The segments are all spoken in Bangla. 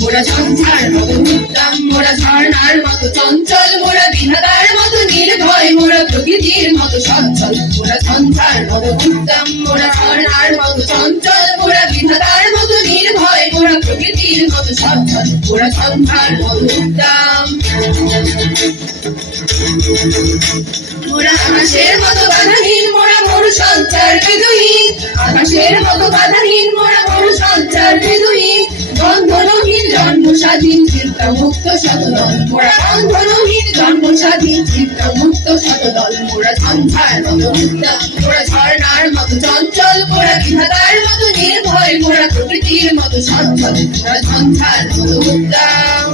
মোরা ঝঞ্ঝার মতো উদ্দাম, মোরা ঝর্ণার মতো চঞ্চল, মোরা বিধাতার মতো নির্ভয়, মোরা প্রকৃতির মতো সচ্ছল। মোরা ঝঞ্ঝার মতো উদ্দাম, মোরা ঝর্ণার মতো চঞ্চল, মোরা বিধাতার মতো নির্ভয়, মোরা প্রকৃতির মতো সচ্ছল। মোরা ঝঞ্ঝার মতো উদ্দাম, মোরা আকাশের মতো বাধাহীন, মোরা মরু সঞ্চার বেদুহীন। আকাশের মতো বাধাহীন, মোরা মরু সঞ্চার বেদুহীন। বন্ধনহীন জন্ম স্বাধীন চিত্ত মুক্ত শতদল, মোরা বন্ধনহীন জন্ম স্বাধীন চিত্ত মুক্ত শতদল। মোরা ঝঞ্ঝার মতো উদ্দাম, মোরা ঝর্ণার মতো চঞ্চল, মোরা বিধাতার মতো নির্ভয়, মোরা প্রকৃতির মতো সচ্ছল। মোরা ঝঞ্ঝার মতো উদ্দাম।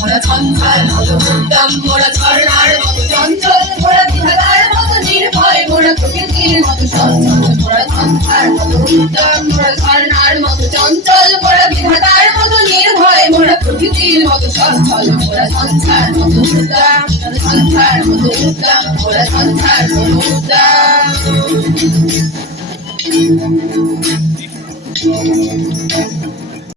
মোরা ঝঞ্ঝার মতো উদ্দাম, মোরা ঝর্ণার মতো চঞ্চল, মোরা বিধাতার মতো নির্ভয়, মোরা প্রকৃতির মতো সচ্ছল। মোরা ঝঞ্ঝার মতো উদ্দাম, মোরা ঝর্ণার মতো চঞ্চল, মোরা বিধাতার মতো নির্ভয়, মোরা প্রকৃতির মতো সচ্ছল। মোরা ঝঞ্ঝার মতো উদ্দাম, ঝঞ্ঝার মতো উদ্দাম, মোরা ঝঞ্ঝার মতো উদ্দাম।